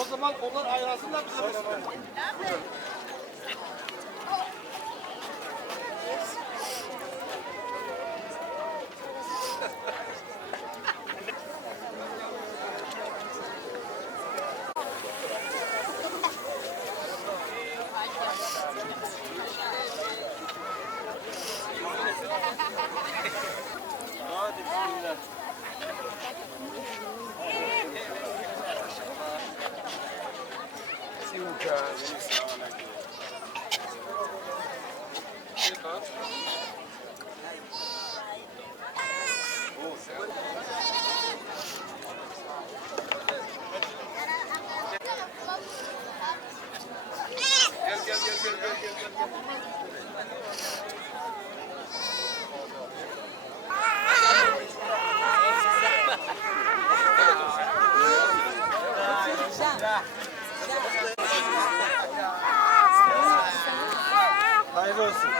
O zaman onlar ayrılsınlar bize versinler. Hadi bismillah. Hayırlı olsun.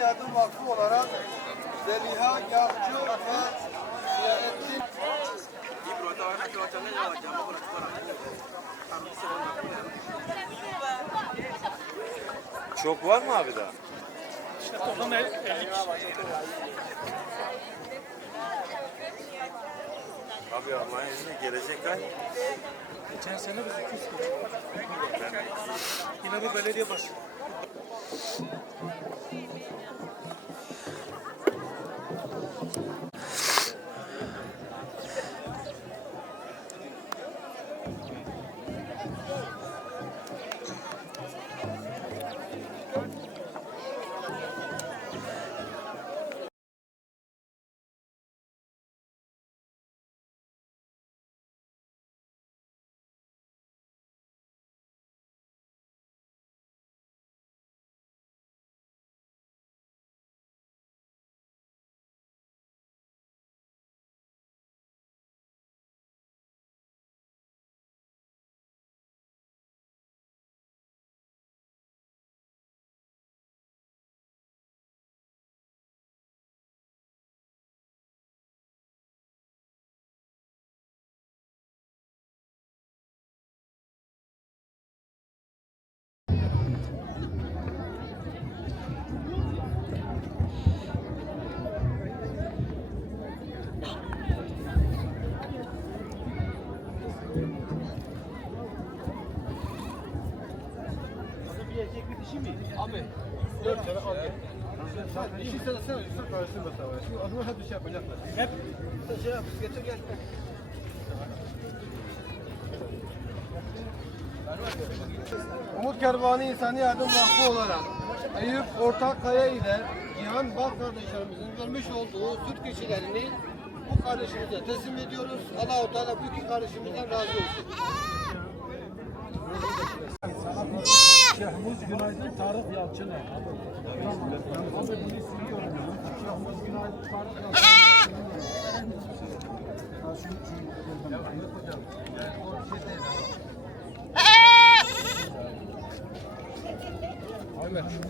Yardım Vakfı olarak Zeliha Yavcı ve Ziyarettin Çok var mı abi daha? İşte toplam 50 kişi. Abi Almanya'ya gelecek ay. Geçen sene biz 200 kişi. Yine bu belediye başkanı. Abi 4 tane al. Sen işi sen karıştırma sana. Şimdi adamı hep bir şey yapacaklar. Hep şey yap, getir gel. Umut Kervanı İnsani Yardım Vakfı olarak Eyüp Ortakkaya ile Cihan Bak kardeşlerimizin vermiş olduğu süt keçilerini bu kardeşimize teslim ediyoruz. Allah-u Teala bu iki kardeşimizden razı olsun. Şehmuz Günaydın Tarık Yalçın'a. Abi bunu siliyorum. Şehmuz Günaydın Tarık Yalçın'a.